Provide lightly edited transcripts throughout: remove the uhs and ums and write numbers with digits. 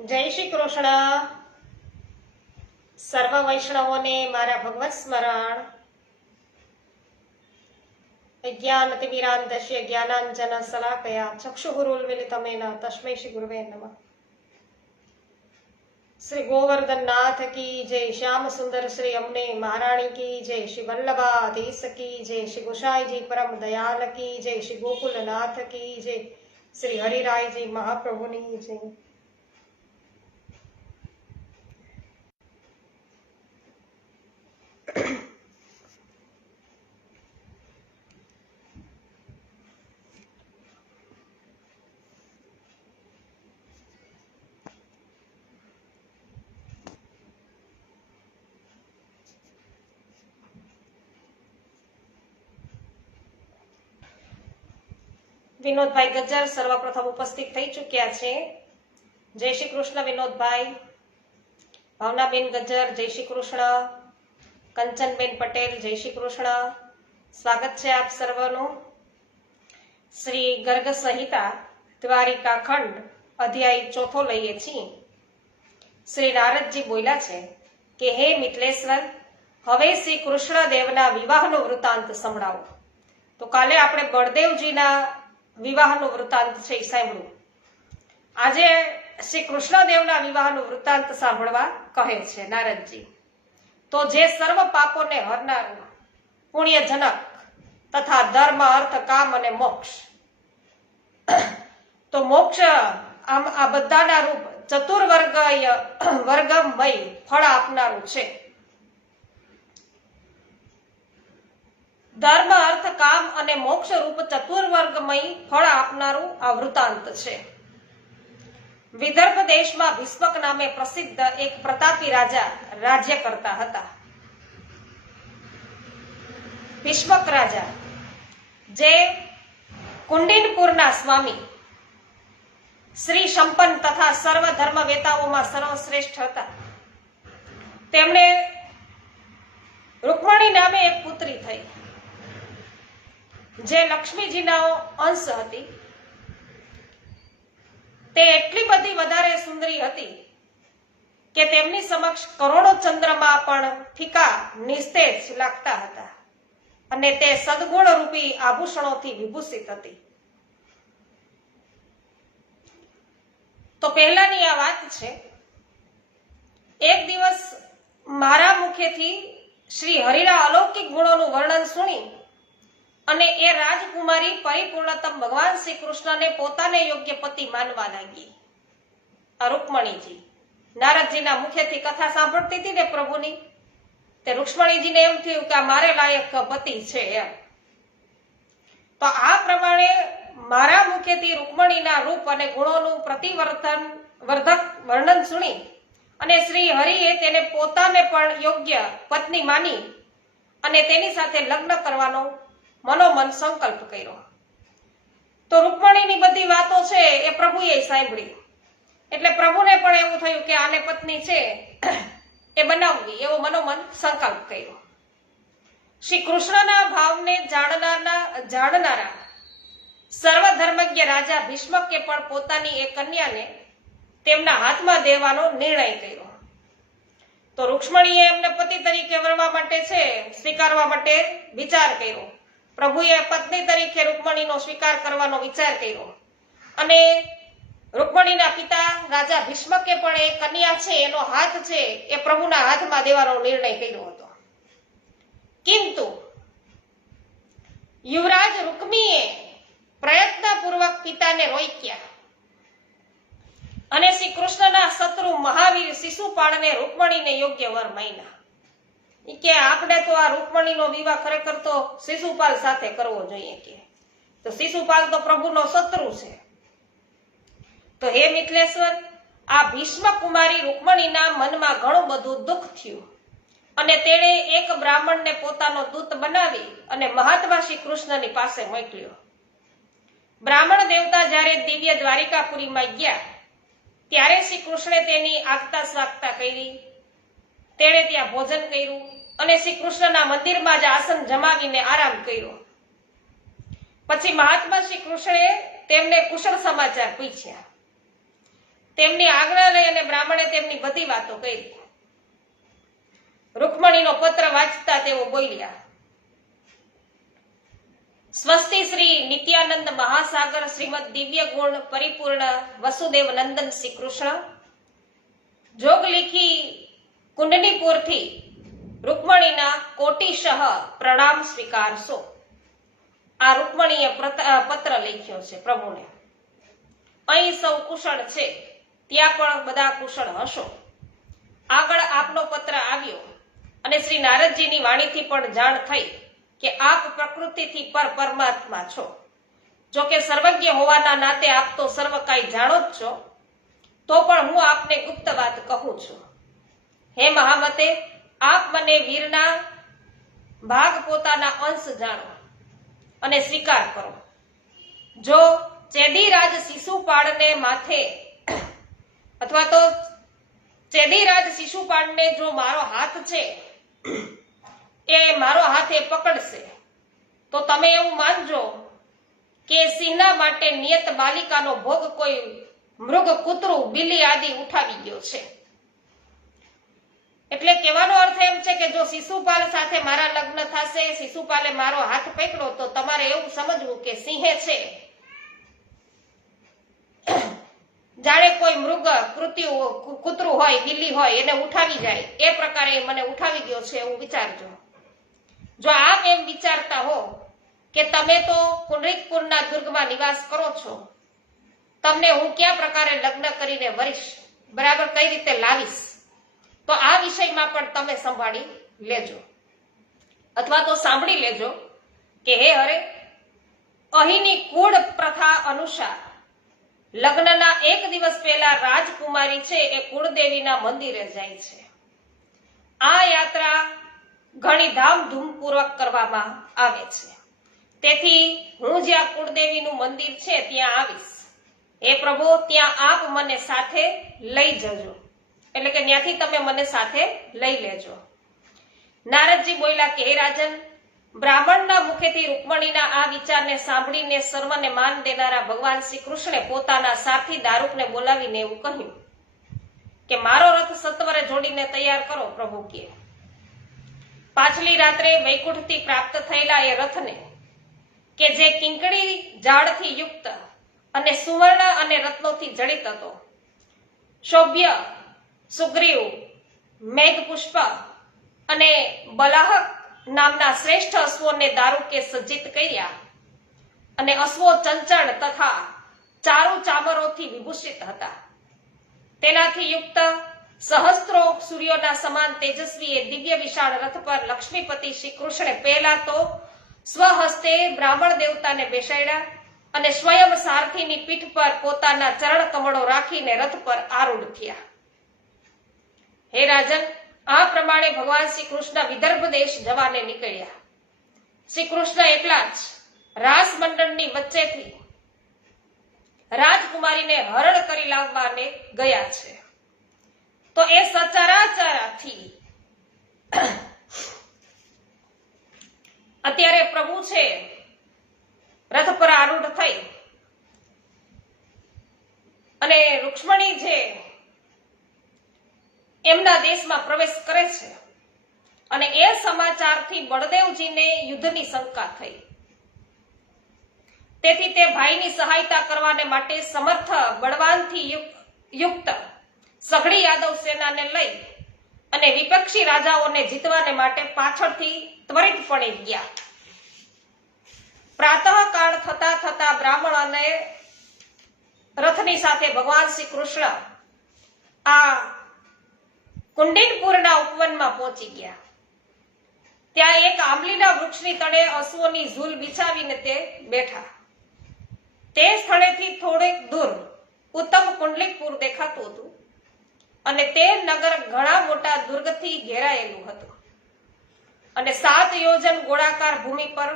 જય શ્રી કૃષ્ણ. સર્વ વૈષ્ણવોને મારા ભગવત સ્મરણ. અજ્ઞાનતિમિરાન્ધસ્ય જ્ઞાનાંજન શલાકયા ચક્ષુરુન્મિલિતમેન તસ્મૈ શ્રી ગુરવે નમઃ. શ્રી ગોવર્ધન નાથ કી જય, શ્યામ સુંદર શ્રી અમને મહારાણી કી જય, શ્રી વલ્લભાધીશ કી જય, શ્રી ગુસાઈજી પરમ દયાલ કી જય, શ્રી ગોકુલનાથ કી જય, શ્રી હરિરાયજી મહાપ્રભુની જય. વિનોદભાઈ ગજ્જર સર્વપ્રથમ ઉપસ્થિત થઈ ચૂક્યા છે. જય શ્રી કૃષ્ણ વિનોદભાઈ. ભાવનાબેન ગજ્જર જય શ્રી કૃષ્ણ. કંચનબેન પટેલ જય શ્રી કૃષ્ણ. સ્વાગત છે આપ સર્વનું. શ્રી ગર્ગ સંહિતા દ્વારિકા ખંડ અધ્યાય ચોથો લઈએ છીએ. શ્રી નારદજી બોલ્યા છે કે હે મિથલેશ્વર, હવે શ્રી કૃષ્ણ દેવના વિવાહનો વૃત્તાંત સંભળાવો. તો કાલે આપણે બળદેવજીના વિવાહનું વૃત્તાંત છે એ સાંભળ્યું. આજે શ્રી કૃષ્ણદેવના વિવાહનું વૃત્તાંત સાંભળવા કહે છે નારદજી. તો જે સર્વ પાપોને હરનારું પુણ્યજનક તથા ધર્મ અર્થ કામ અને મોક્ષ, તો મોક્ષ આમ આ બધાના રૂપ ચતુર્વર્ગમય ફળ આપનારું છે. ધર્મ અર્થ કામ અને મોક્ષ રૂપ ચતુર્વર્ગમય ફળ આપનારું આ વૃતાંત છે. વિદર્ભ દેશમાં ભીષ્મક નામે પ્રસિદ્ધ એક પ્રતાપી રાજા રાજ્ય કરતા હતા. ભીષ્મક રાજા, જે કુંડિનપુરના સ્વામી, શ્રી સંપન્ન તથા સર્વ ધર્મવેતાઓમાં સર્વશ્રેષ્ઠ હતા. તેમને રૂકમણી નામે એક પુત્રી થઈ, જે લક્ષ્મીજીના અંશ હતી. તે એટલી બધી વધારે સુંદરી હતી કે તેમની સમક્ષ કરોડો ચંદ્રમા પણ ફીકા નિસ્તેજ લાગતા હતા, અને તે સદગુણ રૂપી આભૂષણોથી વિભૂષિત હતી. તો પહેલાની આ વાત છે. એક દિવસ મારા મુખેથી શ્રી હરિના અલૌકિક ગુણોનું વર્ણન સુણી અને એ રાજકુમારી પરિપૂર્ણતમ ભગવાન શ્રી કૃષ્ણને પોતાને યોગ્ય પતિ માનવા લાગી. આ રૂકમણીજી નારદજીના મુખેથી કથા સાંભળતી હતી ને પ્રભુની, તે રૂક્ષ્મણીજીને એમ થયું કે આ મારે લાયક પતિ છે એમ. તો આ પ્રમાણે મારા મુખેથી રૂકમણીના રૂપ અને ગુણોનું વર્ધક વર્ણન સુણી અને શ્રી હરિએ તેને પોતાને પણ યોગ્ય પત્ની માની અને તેની સાથે લગ્ન કરવાનો મનોમન સંકલ્પ કર્યો. તો રૂકમણીની બધી વાતો છે એ પ્રભુએ સાંભળી, એટલે પ્રભુને પણ એવું થયું કે આને પત્ની છે એ બનાવવી, એવો મનોમન સંકલ્પ કર્યો. શ્રી કૃષ્ણના ભાવને જાણનારા સર્વધર્મજ્ઞ રાજા ભીષ્મકે પણ પોતાની એ કન્યાને તેમના હાથમાં દેવાનો નિર્ણય કર્યો. તો રૂક્ષ્મણીએ એમને પતિ તરીકે વરવા માટે છે સ્વીકારવા માટે વિચાર કર્યો. પ્રભુએ પત્ની તરીકે રૂકમણીનો સ્વીકાર કરવાનો વિચાર કર્યો, અને રૂકમણીના પિતા રાજા ભીષ્મકે પણ એ કન્યા છે એનો હાથ છે એ પ્રભુના હાથમાં દેવાનો નિર્ણય કર્યો હતો. કિંતુ યુવરાજ રૂકમીએ પ્રયત્નપૂર્વક પિતાને રોક્યા અને શ્રી કૃષ્ણના શત્રુ મહાવીર શિશુપાળને રૂકમણીને યોગ્ય વર માન્યા. કે આપણે તો આ રૂકમણીનો વિવાહ ખરેખર તો શિશુપાલ સાથે કરવો જોઈએ. કે તો શિશુપાલ તો પ્રભુનો શત્રુ છે. તો હે મિથલેશ્વર, આ ભીષ્મ કુમારી રૂકમણીના મનમાં ઘણું બધું દુઃખ થયું, અને તેણે એક બ્રાહ્મણને પોતાનો દૂત બનાવી અને મહાત્મા શ્રી કૃષ્ણની પાસે મોકલ્યો. બ્રાહ્મણ દેવતા જ્યારે દિવ્ય દ્વારિકાપુરીમાં ગયા ત્યારે શ્રી કૃષ્ણે તેની આગતા સ્વાગતા કરી. તેણે ત્યાં ભોજન કર્યું અને શ્રી કૃષ્ણના મંદિરમાં જ આસન જમાવીને આરામ કર્યો. પછી મહાત્મા શ્રી કૃષ્ણે તેમને કુશળ સમાચાર પૂછ્યા. તેમની આજ્ઞા લઈ અને બ્રાહ્મણે તેમની બધી વાતો કરી. રૂકમણીનો પત્ર વાંચતા તેઓ બોલ્યા, સ્વસ્તિ શ્રી નિત્યાનંદ મહાસાગર શ્રીમદ દિવ્ય ગુણ પરિપૂર્ણ વસુદેવ નંદન શ્રી કૃષ્ણ જોગલીખી કુંડનીપુરથી રૂકમણીના કોટિશઃ પ્રણામ સ્વીકારશો. આ રૂકમણીએ પત્ર લખ્યો છે પ્રભુને. અહીં સૌ કુશળ છે, ત્યાં પણ બધા કુશળ હશો. આગળ આપનો પત્ર આવ્યો અને શ્રી નારદજીની વાણીથી પણ જાણ થઈ કે આપ પ્રકૃતિથી પરમાત્મા છો. જો કે સર્વજ્ઞ હોવાના નાતે આપ તો સર્વ કાંઈ જાણો જ છો, તો પણ હું આપને ગુપ્ત વાત કહું છું. હે મહામતે, આપ મને વીરના ભાગ પોતાના અંશ જાણો અને સ્વીકાર કરો. જો ચેદીરાજ શિશુપાળને માથે અથવા તો ચેદીરાજ શિશુપાળને જો મારો હાથ છે એ મારો હાથ એ પકડશે, તો તમે એવું માનજો કે સિંહના માટે નિયત બાલિકાનો ભોગ કોઈ મૃગ, કૂતરું, બિલ્લી આદિ ઉઠાવી ગયો છે. એટલે કહેવાનો અર્થ એમ છે કે જો શિશુપાલ સાથે મારા લગ્ન થશે, શિશુપાલે મારો હાથ પકડ્યો, તો તમારે એવું સમજવું કે સિંહે છે જાણે કોઈ મૃગ, કૂતરું હોય, બિલ્લી હોય એને ઉઠાવી જાય એ પ્રકારે મને ઉઠાવી ગયો છે એવું વિચારજો. જો આપ એમ વિચારતા હો કે તમે તો પુંડરીકપુરના દુર્ગમાં નિવાસ કરો છો, તમને હું કયા પ્રકારે લગ્ન કરીને વરીશ, બરાબર કઈ રીતે લાવીશ, તો આ વિષયમાં પણ તમે સંભાળી લેજો અથવા તો સાંભળી લેજો કે હે હરે, અહીંની કુળ પ્રથા અનુસાર લગ્નના એક દિવસ પહેલા રાજકુમારી છે એ કુળદેવીના મંદિરે જાય છે. આ યાત્રા ઘણી ધામધૂમપૂર્વક કરવામાં આવે છે. તેથી હું જ્યાં કુળદેવીનું મંદિર છે ત્યાં આવીશ. હે પ્રભુ, ત્યાં આપ મને સાથે લઈ જજો, એટલે કે ત્યાંથી તમે મને સાથે લઈ લેજો. નારદજી બોલ્યા કે હે રાજન, બ્રાહ્મણના મુખેથી રૂકમણીના આ વિચારને સાંભળીને સર્વને માન દેનારા ભગવાન શ્રી કૃષ્ણે પોતાના સાથી દારૂકને બોલાવીને એવું કહ્યું કે મારો રથ સત્વરે જોડીને તૈયાર કરો. પ્રભુ કે પાછલી રાત્રે વૈકુંઠથી પ્રાપ્ત થયેલા એ રથને કે જે કિંકડી ઝાડથી યુક્ત અને સુવર્ણ અને રત્નોથી જડિત હતો, શોભ્ય, સુગ્રીવ, મેઘપુષ્પ અને બલાહક નામના શ્રેષ્ઠ અશ્વોને દારૂકે સજ્જિત કર્યા અને અશ્વો ચંચળ તથા ચારુ ચામરોથી વિભૂષિત હતા. તેનાથી યુક્ત સહસ્ત્રો સૂર્યોના સમાન તેજસ્વી એ દિવ્ય વિશાળ રથ પર લક્ષ્મીપતિ શ્રી કૃષ્ણે પહેલા તો સ્વહસ્તે બ્રાહ્મણ દેવતાને બેસાડ્યા અને સ્વયં સારથીની પીઠ પર પોતાના ચરણ કમળો રાખીને રથ પર આરૂઢ થયા. હે રાજન, આ પ્રમાણે ભગવાન શ્રી કૃષ્ણ વિદર્ભ દેશ જવાને નીકળ્યા. શ્રી કૃષ્ણ એકલા જ રાસ મંડળની વચ્ચેથી રાજકુમારીને હરણ કરી લાવવાને ગયા છે. તો એ સચરાચરથી અત્યારે પ્રભુ છે રથ પર આરૂઢ થઈ અને રૂક્ષ્મણી છે એમના દેશમાં પ્રવેશ કરે છે. અને એ સમાચારથી બળદેવજીને યુદ્ધની શંકા થઈ. તેથી તે ભાઈની સહાયતા કરવાને માટે સમર્થ બળવાનથી યુક્ત સઘળી યાદવ સેનાને લઈ અને વિપક્ષી રાજાઓને જીતવાને માટે પાછળથી ત્વરિતપણે ગયા. પ્રાતઃકાળ થતા થતા બ્રાહ્મણ અને રથની સાથે ભગવાન શ્રી કૃષ્ણ આ કુંડિનપુરના ઉપવનમાં પહોંચી ગયા. ત્યાં એક આંબલીના વૃક્ષની તળે અશ્વોની ઝૂલ બિછાવીને તે બેઠા. તે સ્થળેથી થોડેક દૂર ઉત્તમ કુંડલીકપુર દેખાતું હતું અને તે નગર ઘણા મોટા દુર્ગથી ઘેરાયેલું હતું અને 7 યોજન ગોળાકાર ભૂમિ પર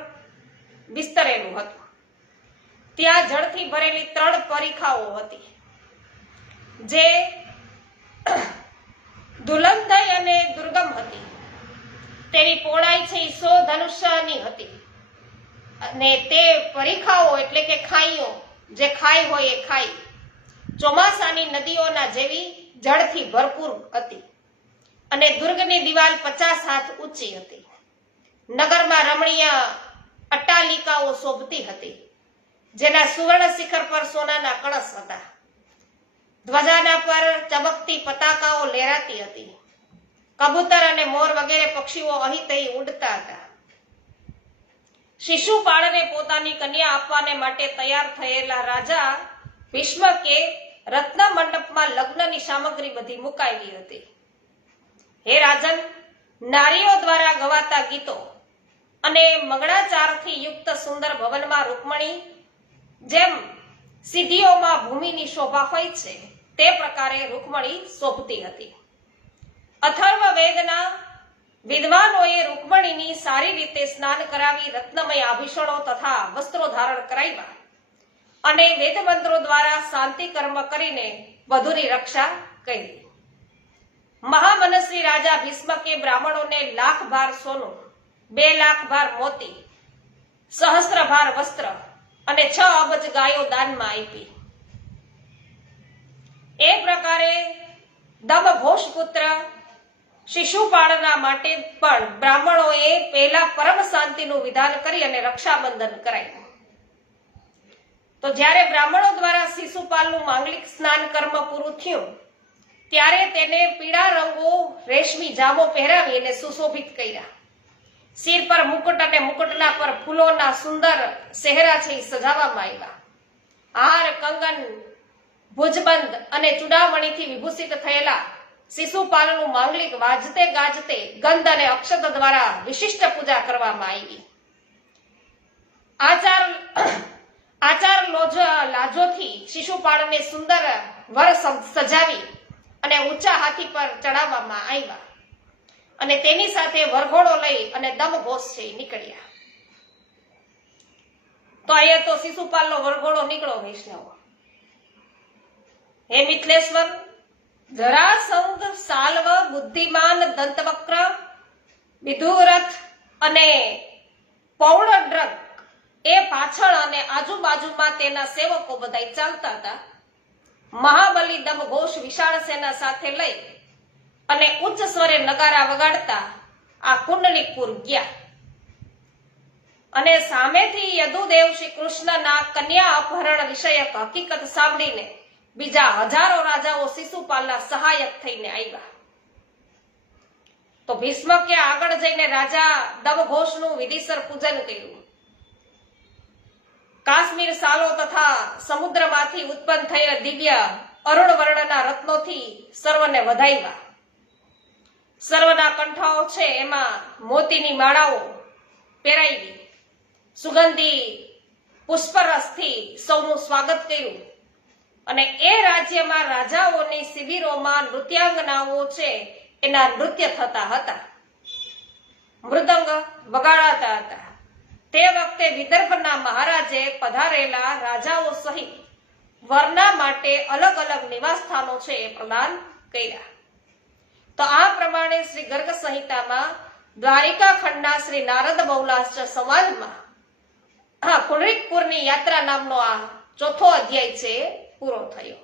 વિસ્તરેલું હતું. ત્યાં જળથી ભરેલી 3 પરીખાઓ હતી જે દુલંધય અને દુર્ગમ હતી. તેની પહોળાઈ છે 100 ધનુષ્યની હતી અને તે પરીખાઓ એટલે કે ખાઈઓ, જે ખાઈ હોય એ ખાઈ ચોમાસાની નદીઓના જેવી જળથી ભરપૂર હતી અને દુર્ગની દિવાલ 50 હાથ ઊંચી હતી. નગરમાં રમણીય અટ્ટાલિકાઓ શોભતી હતી, જેના સુવર્ણ શિખર પર સોનાના કળશ હતા. ધ્વજાના પર ચમકતી પતાકાઓ લહેરાતી હતી. કબૂતર અને મોર વગેરે પક્ષીઓ અહીં તહીં ઉડતા હતા. શિશુપાળને પોતાની કન્યા આપવાને માટે તૈયાર થયેલા રાજા ભીષ્મકે રત્ન મંડપમાં લગ્નની સામગ્રી બધી મુકાવી હતી. હે રાજન, નારીઓ દ્વારા ગવાતા ગીતો અને મંગળાચારથી યુક્ત સુંદર ભવનમાં રૂકમણી જેમ સિદ્ધિઓમાં ભૂમિની શોભા હોય છે તે પ્રકારે રૂકમણી શોભતી હતી. અથર્વ વેદના વિદ્વાનોએ રૂકમણીની સારી રીતે સ્નાન કરાવી રત્નમય આભૂષણો તથા વસ્ત્રો ધારણ કરાવ્યા અને વેદ મંત્રો દ્વારા શાંતિ કર્મ કરીને વધુની રક્ષા કરી. મહામનસ્વી રાજા ભીષ્મકે બ્રાહ્મણોને 1,00,000 ભાર સોનું, 2,00,000 ભાર મોતી, સહસ્ત્ર ભાર વસ્ત્ર અને 6 અબજ ગાયો દાનમાં આપી. એ પ્રકારે દમઘોષ પુત્ર શિશુપાળના માટે પણ બ્રાહ્મણોએ પહેલા પરમ શાંતિનું વિધાન કરી અને રક્ષાબંધન કરાયું. તો જ્યારે બ્રાહ્મણો દ્વારા શિશુપાલનું માંગલિક સ્નાન કર્મ પૂરું થયું ત્યારે તેને પીળા રંગો રેશમી જામો પહેરાવી અને સુશોભિત કર્યા. શિર પર મુકુટ અને મુકુટના પર ફૂલોના સુંદર સેહરા છે સજાવવામાં આવ્યા. હાર, કંગન, ભુજબંધ અને ચૂડામણીથી વિભૂષિત થયેલા શિશુપાલનું માંગલિક વાજતે ગાજતે ગંધ અને અક્ષત દ્વારા વિશિષ્ટ પૂજા કરવામાં આવી. આચાર લાજોથી શિશુપાળને સુંદર વર સજાવી અને ઊંચા હાથી પર ચડાવવામાં આવ્યા અને તેની સાથે વરઘોડો લઈ અને દમઘોષ છે નીકળ્યા. તો અહીંયા તો શિશુપાલનો વરઘોડો નીકળો વૈષ્ણવ. હે મિથલેશ્વર, જરાસંઘ, સાલ્વ, બુદ્ધિમાન, દંતવક્ર, વિધુરથ અને પૌળડ્રક એ પાછળ અને આજુબાજુમાં તેના સેવકો બધા ચાલતા હતા. મહાબલી દમઘોષ વિશાળ સેના સાથે લઈ અને ઉચ્ચ સ્વરે નગારા વગાડતા આ કુંડલીપુર ગયા અને સામેથી યદુદેવ શ્રી કૃષ્ણના કન્યા અપહરણ વિષયક હકીકત સાંભળીને બીજા હજારો રાજાઓ શિશુપાલના સહાયક થઈને આવ્યા. તો ભીષ્મકે આગળ જઈને રાજા દમઘોષનું વિધિસર પૂજન કર્યું. કાશ્મીર સાલો તથા સમુદ્રમાંથી ઉત્પન્ન થયેલા દિવ્ય અરુણ વર્ણના રત્નોથી સર્વને વધાવ્યા. સર્વના કંઠાઓ છે એમાં મોતીની માળાઓ પહેરાવી. સુગંધી પુષ્પરસથી સૌનું સ્વાગત કર્યું અને એ રાજ્યમાં રાજાઓની શિબિરોમાં નૃત્યાંગનાઓ છે એના નૃત્ય થતા હતા, મૃદંગ વગાડાતા હતા. તે વખતે વિદર્ભના મહારાજે પધારેલા રાજાઓ સહિત વરના માટે અલગ અલગ નિવાસ સ્થાનો છે એ પ્રદાન કર્યા. તો આ પ્રમાણે શ્રી ગર્ગ સંહિતામાં દ્વારિકા ખંડના શ્રી નારદ બહુલાશ્ચ સંવાદમાં કુંડલીકપુરની યાત્રા નામનો આ ચોથો અધ્યાય છે પૂરો થયો.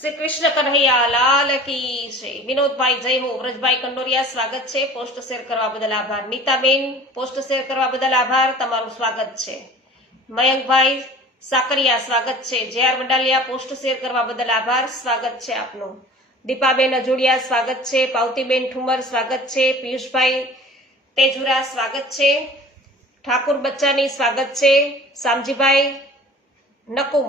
શ્રી કૃષ્ણ કન્હૈયા લાલ કી જય. વિનોદભાઈ જય હો. વ્રજભાઈ કંડોરિયા સ્વાગત છે. પોસ્ટ શેર કરવા બદલ આભાર. નીતાબેન પોસ્ટ શેર કરવા બદલ આભાર, તમારું સ્વાગત છે. મયંકભાઈ સાકરિયા સ્વાગત છે. જે.આર. વડાલિયા પોસ્ટ શેર કરવા બદલ આભાર, સ્વાગત છે આપનું. દીપાબેન અજોડિયા સ્વાગત છે. પાવતીબેન ઠુમર સ્વાગત છે. પિયુષભાઈ તેજુરા સ્વાગત છે. ઠાકુર બચ્ચાની સ્વાગત છે. શામજીભાઈ નકુમ,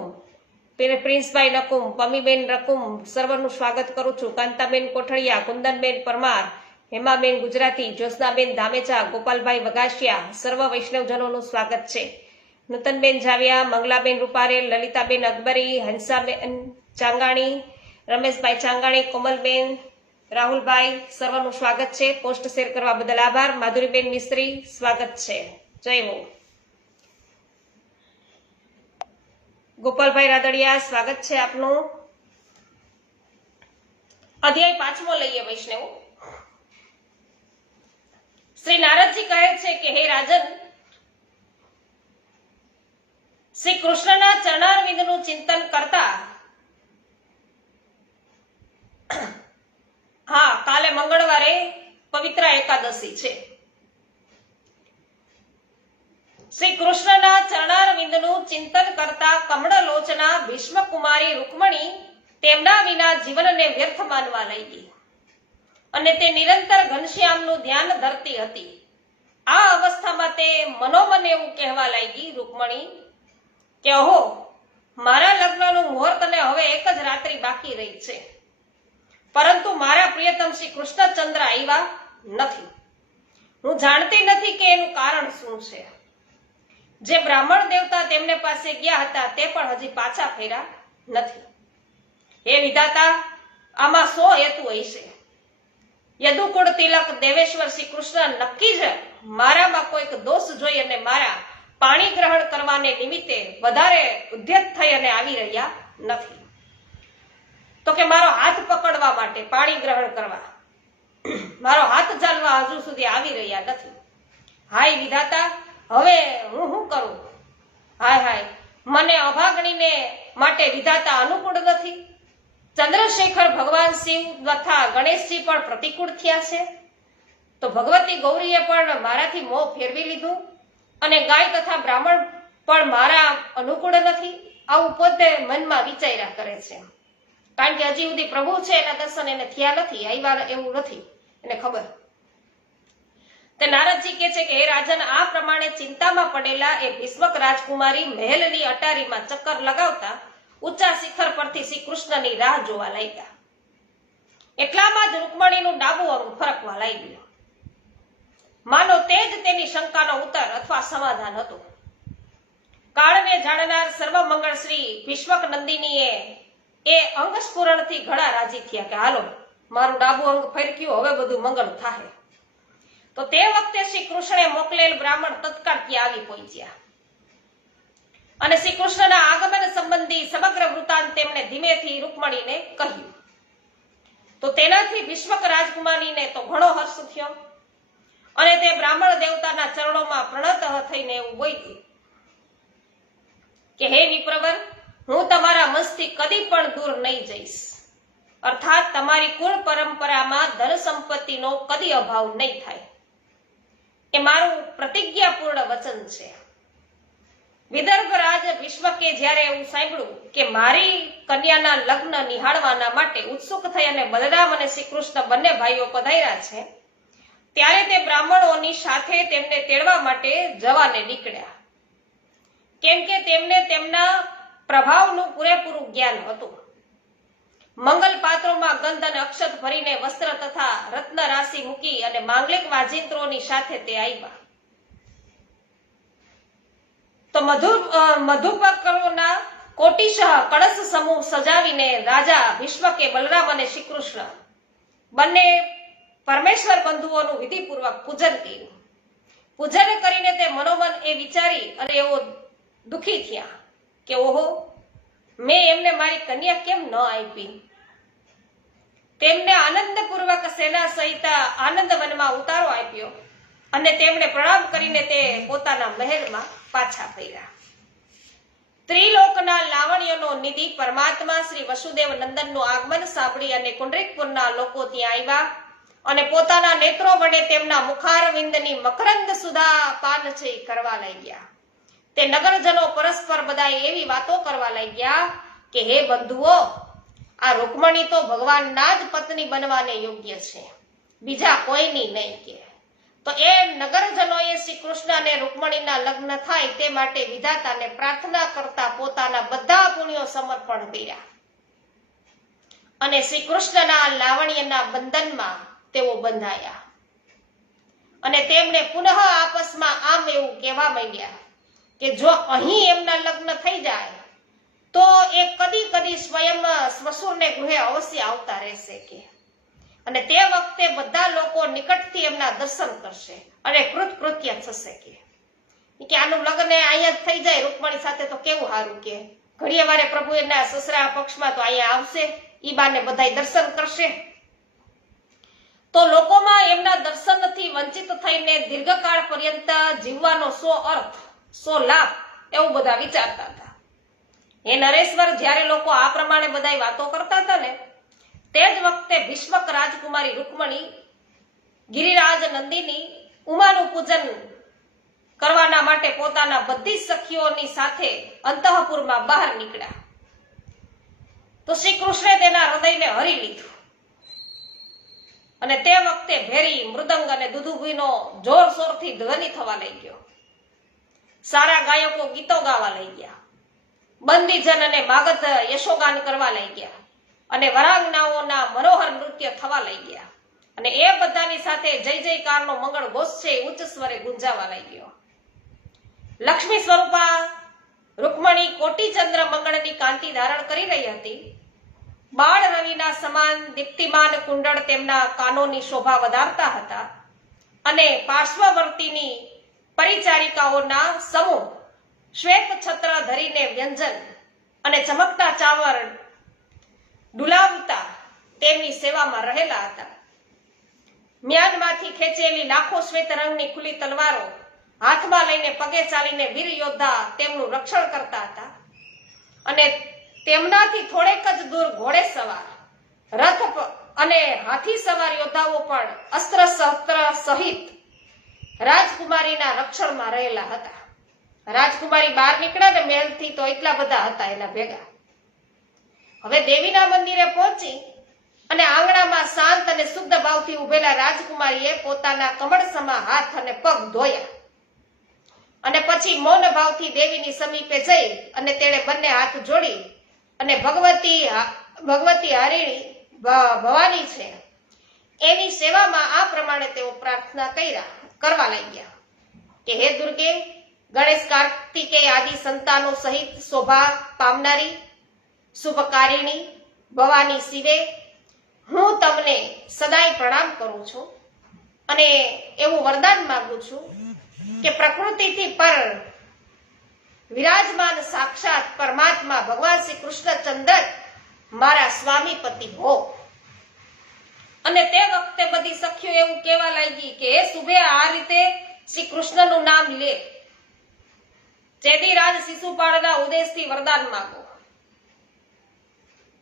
પ્રિન્સભાઈ નકુમ, પમીબેન રકુમ, સર્વનું સ્વાગત કરું છું. કાંતાબેન કોઠડિયા, કુંદનબેન પરમાર, હેમાબેન ગુજરાતી, જ્યોત્સનાબેન ધામેચા, ગોપાલભાઈ વગાસિયા, સર્વ વૈષ્ણવજનોનું સ્વાગત છે. નૂતનબેન જાવિયા, મંગલાબેન રૂપારેલ, લલિતાબેન અકબરી, હંસાબેન ચાંગાણી, રમેશભાઈ ચાંગાણી, કોમલબેન, રાહુલભાઈ, સર્વનું સ્વાગત છે. પોસ્ટ શેર કરવા બદલ આભાર. માધુરીબેન મિસ્ત્રી સ્વાગત છે. જય હો. ગોપાલભાઈ રાદડિયા સ્વાગત છે આપનું. અધ્યાય 5મો લઈએ વૈષ્ણવ. શ્રી નારદજી કહે છે કે હે રાજન, શ્રી કૃષ્ણના ચરણાર ચરણવિંદનું ચિંતન કરતા હા, કાલે મંગળવારે પવિત્ર એકાદશી છે. શ્રી કૃષ્ણના ચરણારવિંદનું ચિંતન કરતા કમળલોચના ભીષ્મકુમારી રૂકમણી તેમના વિના જીવનને વ્યર્થ માનવા લાગી અને તે નિરંતર ઘનશ્યામનું ધ્યાન ધરતી હતી. આ અવસ્થામાં તે મનોમન એવું કહેવા લાગી રૂકમણી કે અહો, મારા લગ્નનું મુહૂર્ત ને હવે એક જ રાત્રિ બાકી રહી છે, પરંતુ મારા પ્રિયતમ શ્રી કૃષ્ણચંદ્ર આવ્યા નથી. હું જાણતી નથી કે એનું કારણ શું છે. જે બ્રાહ્મણ દેવતા તેમને પાસે ગયા હતા તે પણ હજી પાછા ફર્યા નથી. હે વિધાતા, આમાં શો હેતુ હશે? યદુકુળ તિલક દેવેશ્વર શ્રી કૃષ્ણ નક્કી જ મારામાં કોઈક દોષ જોઈ અને મારા પાણી ગ્રહણ કરવાને નિમિત્તે વધારે ઉદ્યત થઈ અને આવી રહ્યા નથી. તો કે મારો હાથ પકડવા માટે પાણી ગ્રહણ કરવા મારો હાથ ચાલવા હજુ સુધી આવી રહ્યા નથી. હાય વિધાતા, હવે હું શું કરું? હાય હાય, મને અભાગણીને માટે વિધાતા અનુકૂળ નથી. ચંદ્રશેખર ભગવાન શિવ તથા ગણેશજી પણ પ્રતિકૂળ થયા છે, તો ભગવતી ગૌરીએ પણ મારાથી મોહ ફેરવી લીધું અને ગાય તથા બ્રાહ્મણ પણ મારા અનુકૂળ નથી. આવું પોતે મનમાં વિચાર્યા કરે છે, કારણ કે હજી સુધી પ્રભુ છે એના દર્શન એને થયા નથી, આવ્યા એવું નથી એને ખબર. તે નારદજી કહે છે કે હે રાજન, આ પ્રમાણે ચિંતામાં પડેલા એ ભીષ્મક રાજકુમારી મહેલની અટારીમાં ચક્કર લગાવતા ઊંચા શિખર પરથી શ્રી કૃષ્ણની રાહ જોવા લાગ્યા. એટલામાં જ રૂકમણીનું ડાબું અંગ ફરકવા લાગ્યું. માનો તે જ તેની શંકાનો ઉત્તર અથવા સમાધાન હતું. કાળને જાણનાર સર્વમંગળ શ્રી ભીષ્મક નંદિનીએ એ અંગ સ્ફુરણથી ઘણા રાજી થયા કે હાલો, મારું ડાબું અંગ ફરક્યું, હવે બધું મંગળ થાય. તો તે વખતે શ્રી કૃષ્ણે મોકલેલ બ્રાહ્મણ તત્કાળ ત્યાં આવી પહોંચ્યા અને શ્રી કૃષ્ણના આગમન સંબંધી સમગ્ર વૃત્તાંત તેમણે ધીમેથી રૂકમણીને કહ્યું. તો તેનાથી ભીષ્મક રાજકુમારીને તો ઘણો હર્ષ થયો અને તે બ્રાહ્મણ દેવતાના ચરણોમાં પ્રણત થઈને એવું બોલી કે હે વિપ્રવર, હું તમારા મનથી કદી પણ દૂર નહીં જઈશ. અર્થાત તમારી કુળ પરંપરામાં ધન સંપત્તિનો કદી અભાવ નહીં થાય, એ મારું પ્રતિજ્ઞાપૂર્ણ વચન છે. વિદર્ભ રાજ ભીષ્મકે જ્યારે એવું સાંભળ્યું કે મારી કન્યાના લગ્ન નિહાળવાના માટે ઉત્સુક થઈ અને બલરામ અને શ્રી કૃષ્ણ બંને ભાઈઓ પધાર્યા છે, ત્યારે તે બ્રાહ્મણોની સાથે તેમને તેડવા માટે જવાને નીકળ્યા, કેમ કે તેમને તેમના પ્રભાવનું પૂરેપૂરું જ્ઞાન હતું. મંગલ પાત્રોમાં ગંધ અને અક્ષત ભરીને વસ્ત્ર તથા રત્ન રાશિ મૂકી અને માંગલિક વાજિંત્રોની સાથે તે આવ્યા. તો મધુપકરોના કોટિશઃ કળશ સમૂહ સજાવીને રાજા ભીષ્મકે બલરામ અને શ્રી કૃષ્ણ બંને પરમેશ્વર બંધુઓનું વિધિપૂર્વક પૂજન કર્યું. પૂજન કરીને તે મનોમન એ વિચારી અને એવો દુઃખી થયા કે ઓહો, મેં એમને મારી કન્યા કેમ ન આપી. તેમને આનંદપૂર્વક સેના સહિત આનંદવનમાં ઉતારો આપ્યો અને તેમણે પ્રણામ કરીને તે પોતાના મહેલમાં પાછા ફર્યા. ત્રિલોકના લાવણ્યનો નિધિ પરમાત્મા શ્રી વસુદેવ નંદનનું આગમન સાંભળી અને કુંડરીકપુરના લોકો ત્યાં આવ્યા અને પોતાના નેત્રો વડે તેમના મુખારવિંદની મકરંદ સુધા પાન છે કરવા લાગ્યા. તે નગરજનો પરસ્પર બધા એવી વાતો કરવા લાગ્યા કે હે બંધુઓ, આ રૂકમણી તો ભગવાનના જ પત્ની બનવાને યોગ્ય છે, બીજા કોઈની નહીં. કે તો એ નગરજનોએ શ્રી કૃષ્ણ અને રૂકમણીના લગ્ન થાય તે માટે વિધાતાને પ્રાર્થના કરતા પોતાના બધા પુણ્યો સમર્પણ કર્યા અને શ્રી કૃષ્ણના લાવણ્યના બંધનમાં તેઓ બંધાયા અને તેમણે પુનઃ આપસમાં આમ એવું કહેવા માંડ્યા કે જો અહીં એમના લગ્ન થઈ જાય તો એ કદી કદી સ્વયં શ્વશુરને ગૃહે અવશ્ય આવતા રહેશે કે, અને તે વખતે બધા લોકો નિકટથી એમના દર્શન કરશે અને કૃતકૃત્ય થશે કે આનું લગ્ન અહીંયા જ થઈ જાય રૂકમણી સાથે તો કેવું સારું. કે ઘડીએ વારે પ્રભુ એના સસરા પક્ષમાં તો અહીંયા આવશે, ઈ બાને બધાય દર્શન કરશે. તો લોકોમાં એમના દર્શનથી વંચિત થઈને દીર્ઘકાળ પર્યંત જીવવાનો શો અર્થ, શો લાભ, એવું બધા વિચારતા હતા. એ નરેશ્વર જ્યારે લોકો આ પ્રમાણે બધાય વાતો કરતા હતા ને તે જ વખતે ભીષ્મક રાજકુમારી રૂકમણી ગિરિરાજ નંદિની ઉમાનું પૂજન કરવાના માટે પોતાના બધી સખીઓની સાથે અંતઃપુરમાં બહાર નીકળ્યા. તો શ્રી કૃષ્ણે તેના હૃદયને હરી લીધું અને તે વખતે ભેરી, મૃદંગ અને દુદુભીનો જોરશોરથી ધ્વનિ થવા લઈ ગયો. સારા ગાયકો ગીતો ગાવા લઈ ગયા. બંદીજન અને માગધ યશોગાન કરવા લઈ ગયા અને વરાંગનાઓના મનોહર નૃત્ય થવા લઈ ગયા અને એ બધાની સાથે જય જયકારનો મંગળ ઘોષ છે ઉચ્ચ સ્વરે ગુંજાવા લઈ ગયો. લક્ષ્મી સ્વરૂપા રૂકમણી કોટીચંદ્ર મંગળની કાંતિ ધારણ કરી રહી હતી. બાળ રવિના સમાન દીપ્તિમાન કુંડળ તેમના કાનોની શોભા વધારતા હતા અને પાર્શ્વવર્તીની પરિચારિકાઓના સમૂહ શ્વેત છત્ર ધરીને વ્યંજન અને ચમકતા ચાવર ડુલાવતા તેમની સેવામાં રહેલા હતા. મ્યાનમાંથી ખેંચેલી લાખો શ્વેત રંગની ખુલ્લી તલવારો હાથમાં લઈને પગે ચાલીને વીર યોદ્ધા તેમનું રક્ષણ કરતા હતા અને તેમનાથી થોડેક જ દૂર ઘોડે સવાર, રથ અને હાથી સવાર યોદ્ધાઓ પણ અસ્ત્ર શસ્ત્ર સહિત રાજકુમારીના રક્ષણમાં રહેલા હતા. રાજકુમારી બહાર નીકળ્યા ને મહેલથી તો એટલા બધા હતા એના ભેગા. હવે દેવીના મંદિરે પહોંચી અને આંગણામાં શાંત અને શુદ્ધ ભાવથી ઉભેલા રાજકુમારીએ પોતાના કમળસમા હાથ અને પગ ધોયા અને પછી મૌન ભાવથી દેવીની સમીપે જઈ અને તેણે બંને હાથ જોડી અને ભગવતી હારીણી ભવાની છે એની સેવામાં આ પ્રમાણે તેઓ પ્રાર્થના કરવા લાગ્યા કે હે દુર્ગે, ગણેશ કાર્તિકેય આદિ સંતાનો સહિત શોભા પામનારી શુભકારિણી ભવાની શિવે, હું તમને સદાય પ્રણામ કરું છું અને એવું વરદાન માંગુ છું કે પ્રકૃતિથી પર વિરાજમાન સાક્ષાત પરમાત્મા ભગવાન શ્રી કૃષ્ણચંદ્ર મારા સ્વામી પતિ હો. અને તે વખતે બધી સખીઓ એવું કહેવા લાગી કે હે શુભે, આ રીતે શ્રી કૃષ્ણનું નામ લે, ચેદીરાજ શિશુપાળના ઉદ્દેશથી વરદાન માંગો.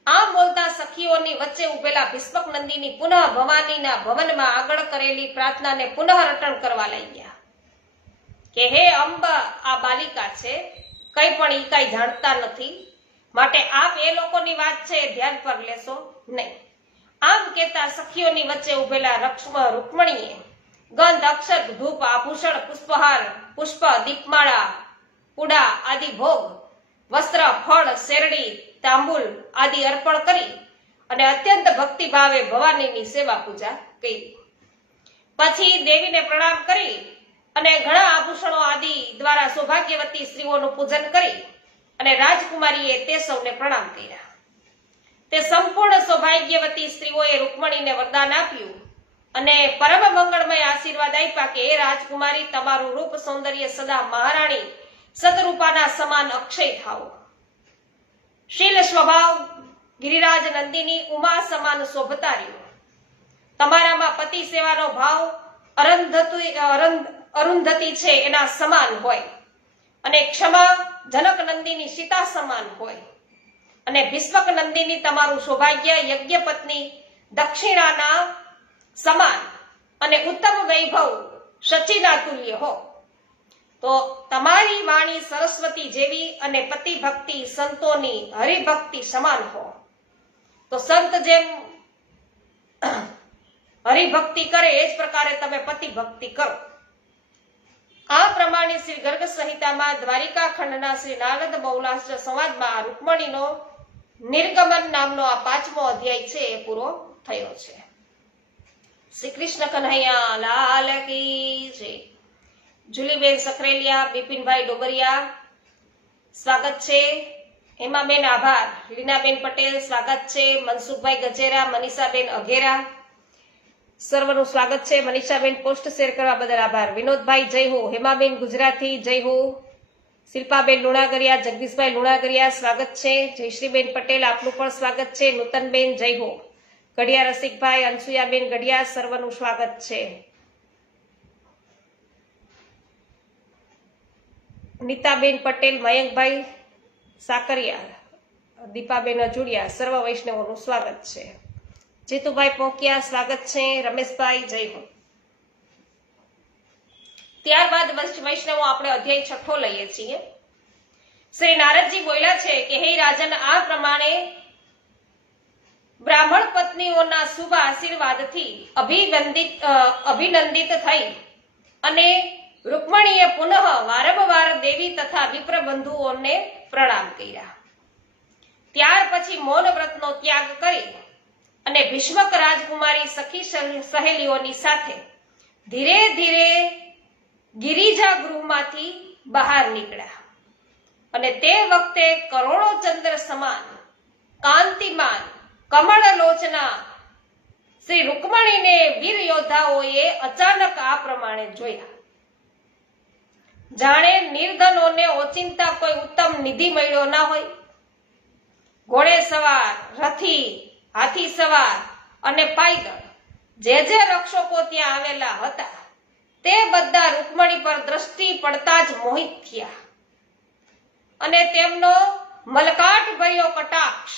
આમ બોલતા સખીઓની વચ્ચે ઉભેલા ભીષ્મક નંદિની પુનઃ ભવાનીના ભવનમાં આગળ કરેલી પ્રાર્થનાને પુનઃ રટણ કરવા લાગ્યા કે હે અંબ, આ બાલિકા છે, કઈ પણ ઈ કઈ જાણતા નથી, માટે આપ એ લોકોની વાત છે એ ધ્યાન પર લેશો નહીં. આમ કહેતા સખીઓની વચ્ચે ઉભેલા રૂકમણીએ ગંધ, અક્ષત, ધૂપ, આભૂષણ, પુષ્પહાર, પુષ્પ, દીપમાળા, પુડા આદિ ભોગ, વસ્ત્ર, ફળ, શેરડી, તાંબુલ આદિ અર્પણ કરી અને અત્યંત ભક્તિભાવે ભવાનીની સેવા પૂજા કરી. પછી દેવીને પ્રણામ કરી અને ઘણા આભૂષણો આદિ દ્વારા સૌભાગ્યવતી સ્ત્રીઓનું પૂજન કરી અને રાજકુમારીએ તે સૌને પ્રણામ કર્યા. તે સંપૂર્ણ સૌભાગ્યવતી સ્ત્રીઓએ રૂકમણીને વરદાન આપ્યું અને પરમ મંગળમય આશીર્વાદ આપ્યા કે હે રાજકુમારી, તમારું રૂપ સૌંદર્ય સદા મહારાણી સદરૂપાના સમાન અક્ષય થાઓ. શીલ સ્વભાવ ગિરિરાજ નંદિની ઉમા સમાન શોભતા રહ્યો. તમારામાં પતિ સેવાનો ભાવ અરુંધતી છે એના સમાન હોય અને ક્ષમા જનક નંદિની સીતા સમાન હોય અને ભીષ્મક નંદિની તમારું સૌભાગ્ય યજ્ઞ પત્ની દક્ષિણાના સમાન અને ઉત્તમ વૈભવ શચીના તુલ્ય હો. તો તમારી વાણી સરસ્વતી જેવી અને પતિ ભક્તિ સંતોની હરિભક્તિ સમાન હો. તો સંત જેમ હરિભક્તિ કરે એ જ પ્રકારે તમે પતિ ભક્તિ કરો. આ પ્રમાણે શ્રી ગર્ગ સંહિતામાં દ્વારિકા ખંડના શ્રી નારદ બહુલાશ્ર સંવાદમાં રૂકમણીનો નિર્ગમન નામનો આ 5મો અધ્યાય છે એ પૂરો થયો છે. શ્રી કૃષ્ણ કન્હૈયા લાલ કી જય. જુલીબેન સખરેલિયા, બિપિનભાઈ ડોબરિયા સ્વાગત છે. હેમાબેન આભાર. લીનાબેન પટેલ સ્વાગત છે. મનસુખભાઈ ગજેરા, મનીષાબેન અઘેરા સર્વનું સ્વાગત છે. મનીષાબેન પોસ્ટ શેર કરવા બદલ આભાર. વિનોદભાઈ જય હો. હેમાબેન ગુજરાતી જય હો. શિલ્પાબેન લુણાગરિયા, જગદીશભાઈ લુણાગરિયા સ્વાગત છે. જયશ્રીબેન પટેલ આપનું પણ સ્વાગત છે. નૂતનબેન જય હો. ગઢિયા રસિકભાઈ, અનસુયાબેન ગઢિયા સર્વનું સ્વાગત છે. નીતાબેન પટેલ, મયંકભાઈ સાકરિયા, દીપાબેન અજુડિયા, સર્વ વૈષ્ણવોનું સ્વાગત છે. જીતુભાઈ પોકિયા સ્વાગત છે. રમેશભાઈ જય હો. ત્યારબાદ વૈષ્ણવો આપણે અધ્યાય 6 લઈએ છીએ. શ્રી નારદજી બોલ્યા છે કે હે રાજન, આ પ્રમાણે બ્રાહ્મણ પત્નીઓના શુભ આશીર્વાદથી અભિનંદિત થઈ અને રૂકમણીએ પુનઃ વારંવાર દેવી તથા વિપ્ર બંધુઓને પ્રણામ કર્યા. ત્યાર પછી મૌન વ્રતનો ત્યાગ કરી અને ભીષ્મક રાજકુમારી સખી સહેલીઓની સાથે ધીરે ધીરે ગિરિજા ગૃહમાંથી બહાર નીકળ્યા અને તે વખતે કરોડો ચંદ્ર સમાન કાંતિમાન કમળલોચના શ્રી રૂકમણીને વીર યોદ્ધાઓએ અચાનક આ પ્રમાણે જોયા. જાણે નિર્ધનોને ઓચિંતા કોઈ ઉત્તમ નિધિ મળ્યો ના હોય. ઘોડે સવાર, રથી, હાથી સવાર અને પાયદળ જે રક્ષકો ત્યાં આવેલા હતા તે બધા રૂકમણી પર દ્રષ્ટિ પડતા જ મોહિત થયા અને તેમનો મલકાટ ભર્યો કટાક્ષ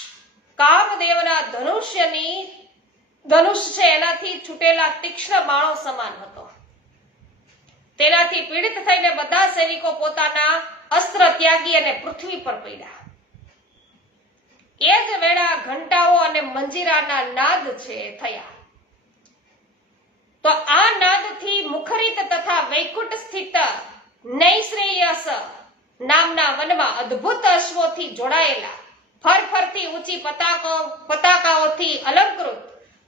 કામદેવના ધનુષ છે એનાથી છૂટેલા તીક્ષ્ણ બાણો સમાન હતો. તેનાથી પીડિત થઈને બધા સૈનિકો પોતાના અસ્ત્ર ત્યાગી અને પૃથ્વી પર પડ્યા. એ જ વેળા ઘંટાઓ અને મંજીરાના નાદ છે થયા. તો આ નાદથી મુખરિત તથા વૈકુંઠ સ્થિત નૈશ્રેયસ નામના વનમાં અદ્ભુત અશ્વોથી જોડાયેલા ફરફરતી ઊંચી પતાકાઓથી અલંકૃત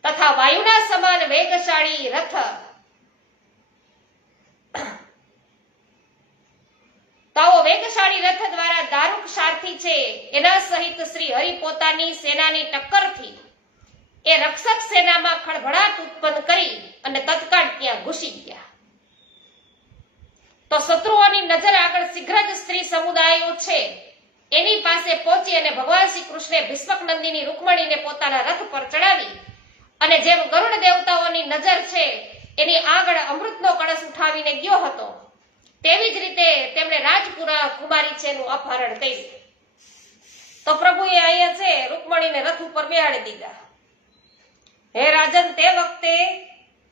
તથા વાયુના સમાન વેગશાળી રથ દ્વારા દારૂક સારથી છે એના સહિત શ્રી હરિ પોતાની સેનાની ટક્કરથી એ રક્ષક સેનામાં ખળભળાટ ઉત્પન્ન કરી અને તત્કાળ ત્યાં ઘૂસી ગયા. તો શત્રુઓની નજર આગળ શીઘ્ર જ સ્ત્રી સમુદાયો છે એની પાસે પહોંચી અને ભગવાન શ્રી કૃષ્ણે ભીષ્મક નંદિની રૂકમણીને પોતાના રથ પર ચડાવી અને જેમ ગરુડ દેવતાઓની નજર છે એની આગળ અમૃતનો કળશ ઉઠાવીને ગયો હતો તેવી જ રીતે તેમણે રાજકુમારી છે એનું અપહરણ કર્યું. તો પ્રભુએ અહીંયા છે રૂકમણીને રથ ઉપર બેહાડી દીધા. હે રાજન, તે વખતે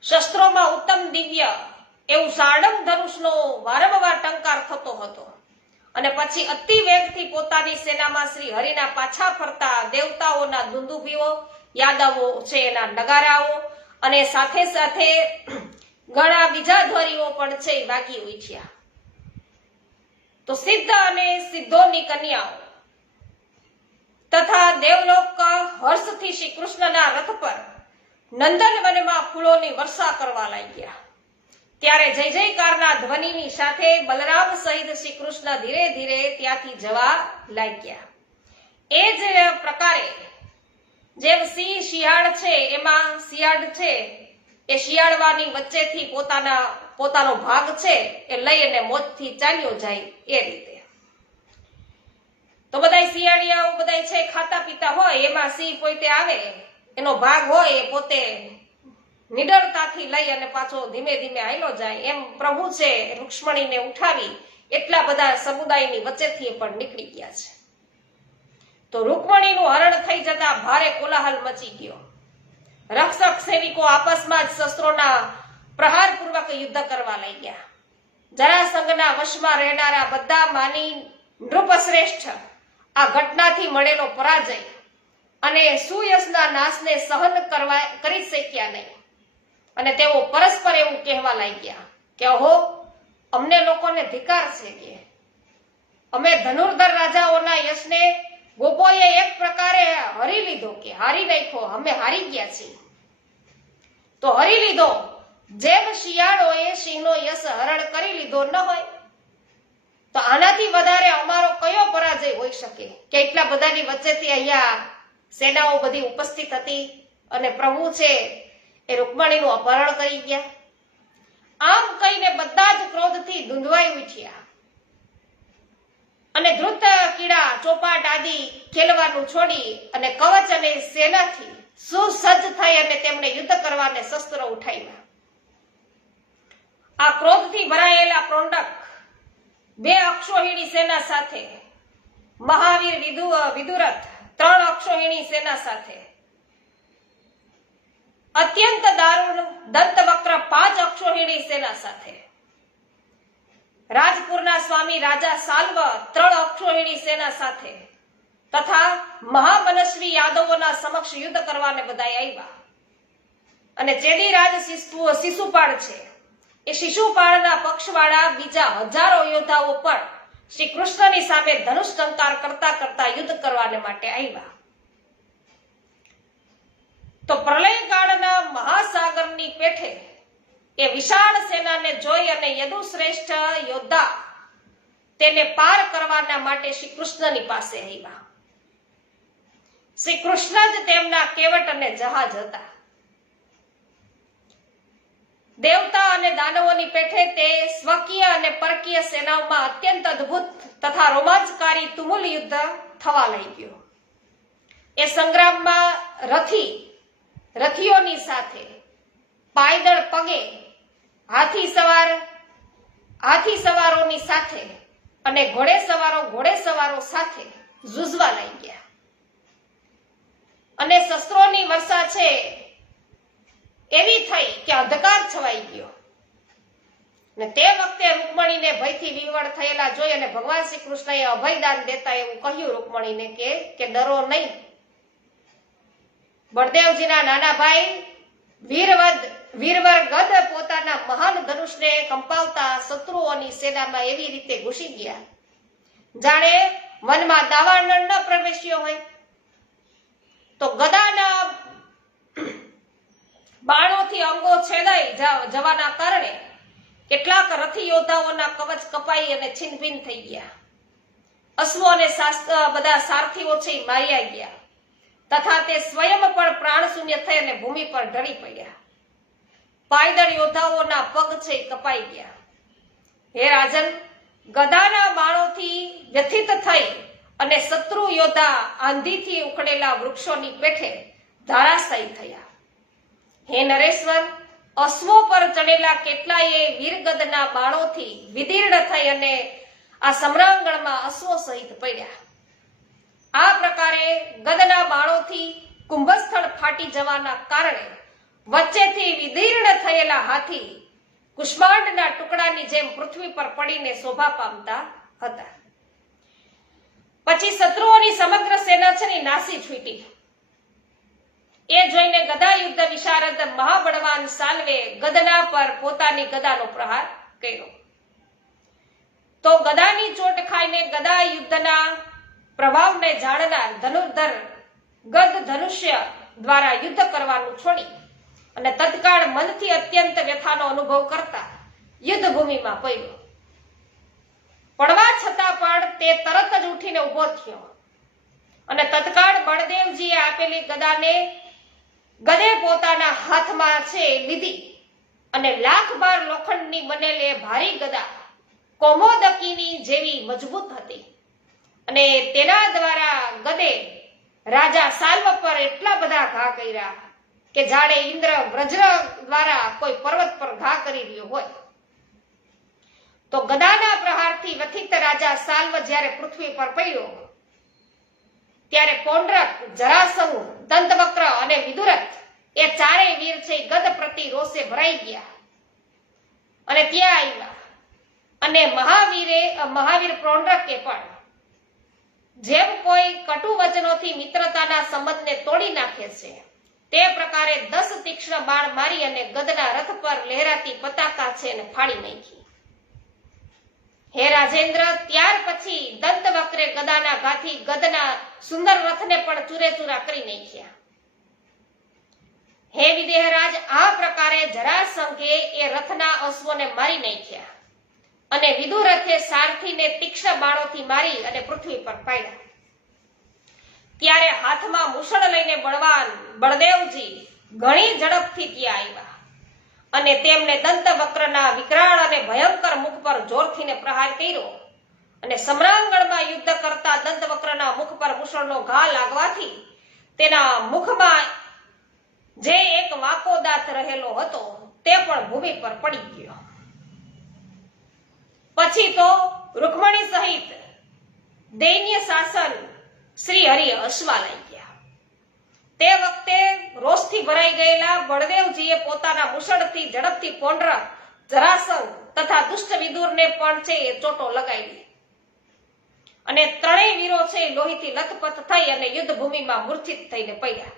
શસ્ત્રોમાં ઉત્તમ દિવ્ય એવું સાડમ ધનુષનો વારંવાર ટંકાર થતો હતો અને પછી અતિ વેગથી પોતાની સેનામાં શ્રી હરિના પાછા ફરતા દેવતાઓના દુંદુભીઓ, યાદવો છે એના નગારાઓ અને સાથે સાથે ઘણા બીજા ધ્વરીઓ પણ છે વાગી ઉઠ્યા. તો સિદ્ધ અને સિદ્ધોની કન્યાઓ તથા દેવલોક હર્ષથી શ્રી કૃષ્ણના રથ પર નંદનવનમાં ફૂલોની વર્ષા કરવા લાગ્યા. ત્યારે જય જયકારના ધ્વનિની સાથે બલરામ સહિત શ્રી કૃષ્ણ ધીરે ધીરે ત્યાંથી જવા લાગ્યા. એ જ પ્રકારે જેમ સિંહ શિયાળ છે એમાં શિયાળ છે એ શિયાળવાની વચ્ચેથી પોતાનો ભાગ છે એ લઈ અને મોજથી ચાલ્યો જાય એ રીતે. તો બધા શિયાળિયાઓ બધા છે ખાતા પીતા હોય, એમાં સિંહ પોતે આવે એનો ભાગ હોય એ પોતે નિડરતાથી લઈ અને પાછો ધીમે ધીમે હાલ્યો જાય. એમ પ્રભુ છે રૂક્ષ્મણીને ઉઠાવી એટલા બધા સમુદાયની વચ્ચેથી પણ નીકળી ગયા છે. તો રૂકમણીનું હરણ થઈ જતા ભારે કોલાહલ મચી ગયો. રક્ષક સૈનિકો આપસમાં જ શસ્ત્રોના પ્રહારપૂર્વક યુદ્ધ કરવા લાગ્યા. જરાસંઘના વશમાં રહેનારા બધા માની નૃપશ્રેષ્ઠ આ ઘટનાથી મળેલો પરાજય અને સુયશના નાશને સહન કરી શક્યા નહીં અને તેઓ પરસ્પર એવું કહેવા લાગ્યા કે અહો, અમને લોકોને ધિકાર છે કે અમે ધનુર્ધર રાજાઓના યશને ગોપોએ એક પ્રકારે હરી લીધો કે હારી નાખ્યો, અમે હારી ગયા છીએ. તો હરી લીધો જેમ શિયાળોએ સિંહનો યશ હરણ કરી લીધો ન હોય તો આનાથી વધારે અમારો કયો પરાજય હોઈ શકે કે એટલા બધાની વચ્ચેથી અહીંયા સેનાઓ બધી ઉપસ્થિત હતી અને પ્રભુ છે એ રૂકમણીનું અપહરણ કરી ગયા. આમ કહીને બધા જ ક્રોધથી ધૂંધવાઈ ઉઠ્યા અને ધ્રુત કીડા ચોપાટ આદિ ખેલવાનું છોડી અને કવચ અને સેનાથી સુસજ્જ થઈ અને તેમણે યુદ્ધ કરવાને શસ્ત્રો ઉઠાવ્યા. આ ક્રોધથી ભરાયેલા પ્રોંડક બે અક્ષોહિણી સેના સાથે મહાવીર વિદુરથ 3 અક્ષોહિણી સેના સાથે, અત્યંત દારૂણ દંતવક્ર 5 અક્ષોહિણી સેના સાથે, રાજપુરના સ્વામી રાજા સાલ્વ 3 અક્ષોહિણી સેના સાથે તથા મહામનસ્વી યાદવોના સમક્ષ યુદ્ધ કરવાને બધાય આવ્યા. અને ચેદીરાજ શિશુપાળ છે, એ શિશુપાળના પક્ષવાળા બીજા હજારો યોદ્ધાઓ પણ શ્રી કૃષ્ણની સામે ધનુષ ટંકાર કરતા કરતા યુદ્ધ કરવાને માટે આવ્યા. તો પ્રલયકાળના મહાસાગરની પેઠે એ વિશાળ સેનાને જોઈ અને યદુશ્રેષ્ઠ યોદ્ધા તેને પાર કરવાના માટે શ્રી કૃષ્ણની પાસે આવ્યા. શ્રી કૃષ્ણ જ તેમના કેવટ અને જહાજ હતા. દેવતા અને દાનવોની પેઠે તે સ્વકીય અને પરકીય સેનાઓમાં અત્યંત અદ્ભુત તથા રોમાંચકારી તુમુલ યુદ્ધ થવા લાગ્યું. એ સંગ્રામમાં રથીઓની સાથે, પાયદળ પગે, હાથી સવારોની સાથે અને ઘોડેસવારો સાથે ઝૂઝવા લાગ્યા. અને શસ્ત્રોની વર્ષા છે એવી થઈ કે અંધકાર છવાઈ ગયો. ને તે વખતે રૂકમણીને ભયથી વિહવળ થયેલા જોઈ અને ભગવાન શ્રી કૃષ્ણએ અભયદાન દેતા એવું કહ્યું રૂકમણીને કે ડરો નહીં. બળદેવજીના નાના ભાઈ વીરવર ગદ પોતાના મહાન ધનુષને કંપાવતા શત્રુઓની સેનામાં એવી રીતે ઘૂસી ગયા જાણે વનમાં દાવાનળ ન પ્રવેશ્યો હોય. તો ગદાના બાણોથી અંગો છેદાઈ જવાના કારણે કેટલાક રથી યોદ્ધાઓના કવચ કપાઈ અને છિન્નભિન્ન થઈ ગયા. અશ્વો અને બધા સારથીઓ છે માર્યા ગયા તથા તે સ્વયં પણ પ્રાણ શૂન્ય થઈ અને ભૂમિ પર ઢળી પડ્યા. પાયદળ યોદ્ધાઓના પગ છે કપાઈ ગયા. હે રાજન, ગદાના બાણોથી વ્યથિત થઈ અને શત્રુ યોદ્ધા આંધીથી ઉખડેલા વૃક્ષોની પેઠે ધારાશાયી થયા. હે નરેશ્વર, અશ્વો પર ચડેલા કેટલાય વીરગદના બાણોથી વિદીર્ણ થઈ અને આ સમ્રાંગણમાં અશ્વો સહિત પડ્યા. આ પ્રકારે ગદના બાણોથી કુંભસ્થળ ફાટી જવાના કારણે વચ્ચેથી વિદીર્ણ થયેલા હાથી કુષ્માંડના ટુકડાની જેમ પૃથ્વી પર પડીને શોભા પામતા હતા. પછી શત્રુઓની સમગ્ર સેના છે નાસી છૂટી. એ જોઈને ગદા યુદ્ધ વિશારદ મહાબળવાન સાલ્વે ગદના પર પોતાની ગદાનો પ્રહાર કર્યો. તો ગદાની ચોટ ખાઈને ગદા યુદ્ધના પ્રભાવને જાણનાર ધનુર્ધર ગદ ધનુષ્ય દ્વારા યુદ્ધ કરવાનું છોડી અને તત્કાળ મનથી અત્યંત વ્યથાનો અનુભવ કરતા યુદ્ધ ભૂમિમાં પડ્યો. પડવા છતાં પણ તે તરત જ ઉઠીને ઉભો થયો અને તત્કાળ બળદેવજીએ આપેલી ગદે પોતાના હાથમાં છે લીધી અને લાખબાર લોખંડની બનેલી ભારી ગદા કોમોદકીની જેવી મજબૂત હતી અને તેના દ્વારા ગદે રાજા સાલ્વ પર એટલા બધા ઘા કર્યા કે જાણે ઇન્દ્ર વજ્ર દ્વારા કોઈ પર્વત પર ઘા કરી રહ્યો હોય. તો ગદાના પ્રહારથી વ્યથિત રાજા સાલ્વ જ્યારે પૃથ્વી પર પડ્યો ત્યારે પૌંડ્રક, જરાસંઘ, દંતવક્ર અને વિદુરથ એ ચારેય વીર છે ગદ પ્રતિ રોષે ભરાઈ ગયા અને ત્યાં આવ્યા. અને મહાવીર પૌંડ્રકે પણ જેમ કોઈ કટુ વચનોથી મિત્રતાના સંબંધને તોડી નાખે છે તે પ્રકારે 10 તીક્ષ્ણ બાણ મારી અને ગદના રથ પર લહેરાતી પતાકા છે અને ફાડી નાખી. હે રાજેન્દ્ર, ત્યાર પછી દંતવક્રે ગદાના ઘાથી ગદના સુંદર રથને પણ ચૂરેચૂરા કરી નાખ્યા. હે વિદેહરાજ, આ પ્રકારે જરાસંઘે એ રથના અશ્વોને મારી નાખ્યા અને વિદુરથે સારથીને તીક્ષ્ણ બાણોથી મારી અને પૃથ્વી પર પાડ્યા. ત્યારે હાથમાં મુશળ લઈને બળવાન બળદેવજી ઘણી ઝડપથી ત્યાં આવ્યા અને તેમણે દંતવક્રના વિકરાળ અને ભયંકર મુખ પર જોરથીને પ્રહાર કર્યો અને સમ્રાંગણમાં યુદ્ધ કરતા દંતવક્રના મુખ પર મુશળનો ઘા લાગવાથી તેના મુખમાં જે એક વાંકો દાંત રહેલો હતો તે પણ ભૂમિ પર પડી ગયો. પછી તો રૂકમણી સહિત દૈન્ય શાસન શ્રી હરિ હસવા લાગ્યા. તે વખતે રોષથી ભરાઈ ગયેલા બળદેવજીએ પોતાના મુસળથી ઝડપથી પોંડ્ર, જરાસંઘ તથા દુષ્ટ વિદુરને પણ છે એ ચોટો લગાવી અને ત્રણેય વીરો છે લોહીથી લથપથ થઈ અને યુદ્ધ ભૂમિમાં મૂર્છિત થઈને પડ્યા.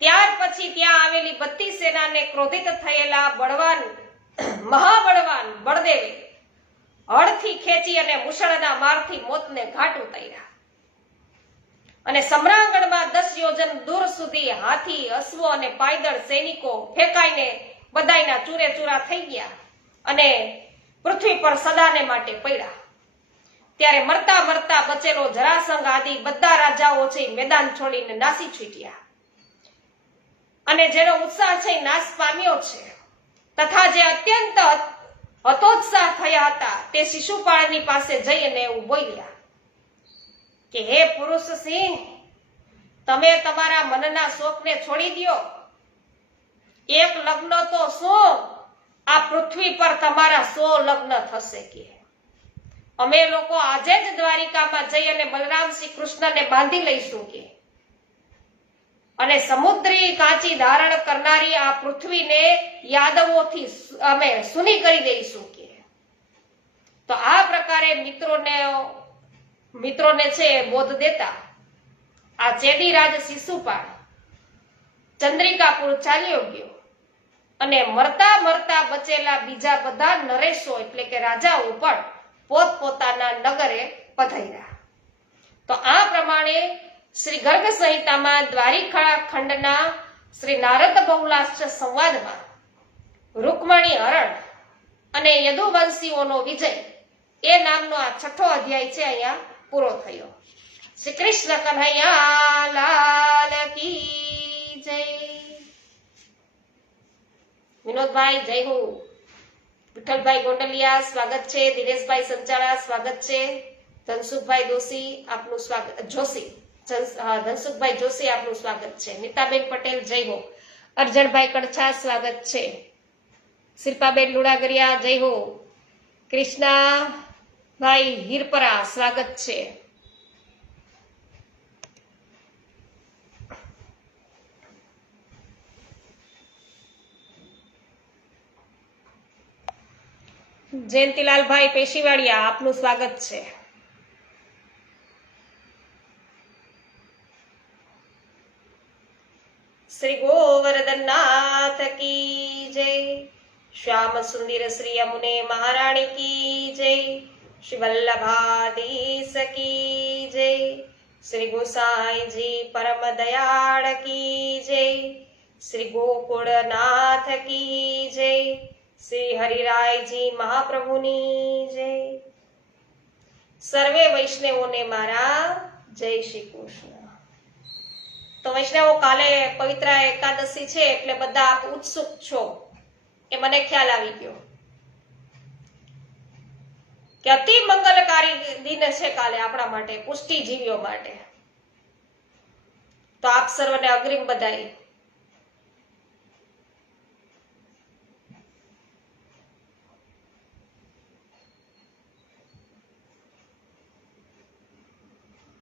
ત્યાર પછી ત્યાં આવેલી બધી સેનાને ક્રોધિત થયેલા બળવાન મહાબળવાન બળદેવે હળથી ખેંચી અને મુસળના મારથી મોતને ઘાટ ઉતાર્યા અને સમ્રાંગણમાં 10 યોજન દૂર સુધી હાથી, અશ્વો અને પાયદળ સૈનિકો ફેંકાઈને બધાયના ચૂરે ચૂરા થઈ ગયા અને પૃથ્વી પર સદાને માટે પડ્યા. ત્યારે મરતા મરતા બચેલો જરાસંઘ આદિ બધા રાજાઓ છે મેદાન છોડીને નાસી છૂટ્યા અને જેનો ઉત્સાહ છે નાશ પામ્યો છે તથા જે અત્યંત હતોત્સાહ થયા હતા તે શિશુપાળની પાસે જઈને એવું બોલ્યા કે હે પુરુષ સિંહ, તમે તમારા મનના શોકને છોડી દ્યો. એક લગ્ન તો શું, આ પૃથ્વી પર તમારા 100 લગ્ન થશે કે અમે લોકો આજે જ દ્વારિકામાં જઈ અને બલરામ શ્રી કૃષ્ણને બાંધી લઈશું કે અને સમુદ્રી કાંચી ધારણ કરનારી આ પૃથ્વીને યાદવોથી અમે સૂની કરી દઈશું કે. તો આ પ્રકારે મિત્રોને છે બોધ દેતા આ ચેદીરાજ શિશુપાળ ચંદ્રિકાપુર ચાલ્યો ગયો અને મરતા મરતા બચેલા બીજા બધા નરેશો એટલે કે રાજાઓ પણ પોતપોતાના નગરે પધાર્યા. તો આ પ્રમાણે શ્રી ગર્ગ સંહિતામાં દ્વારિકા ખંડના શ્રી નારદ બહુલાશ્ચ સંવાદમાં રૂકમણી હરણ અને યદુવંશીઓનો વિજય એ નામનો આ 6થો અધ્યાય છે અહીંયા પૂરો થયો. શ્રી કૃષ્ણ કન્હૈયા લાલ કી જય. વિનોદભાઈ જય હો. વિઠ્ઠલભાઈ ગોંડલિયા સ્વાગત છે. દિનેશભાઈ સંચારા સ્વાગત છે. ધનસુખભાઈ દોશી આપનું સ્વાગત, જોશી ધનસુખભાઈ જોશી આપનું સ્વાગત છે. નીતાબેન પટેલ જય હો. અર્જણભાઈ કડછા સ્વાગત છે. શિલ્પાબેન લુણાગરિયા જય હો. કૃષ્ણાભાઈ હિરપરા સ્વાગત છે. જયંતિલાલભાઈ પેશીવાડિયા આપનું સ્વાગત છે. શ્રી ગોવર્ધનનાથ કી જય. શ્યામ સુંદર શ્રી યમુને મહારાણી કી જય. શ્રી વલ્લભાધીશ કી જય. શ્રી ગોસાઈજી પરમ દયાળ કી જય. શ્રી ગોકુળનાથ કી જય. શ્રી હરિરાયજી મહાપ્રભુની જય. સર્વે વૈષ્ણવોને મારા જય શ્રી કૃષ્ણ. તો વૈષ્ણવો, કાલે પવિત્ર એકાદશી છે એટલે બધા આપ ઉત્સુક છો એ મને ખ્યાલ આવી ગયો કે અતિ મંગલકારી દિન છે કાલે આપણા માટે, પુષ્ટિજીવીઓ માટે. તો આપ સર્વને અગ્રિમ બધાઈ.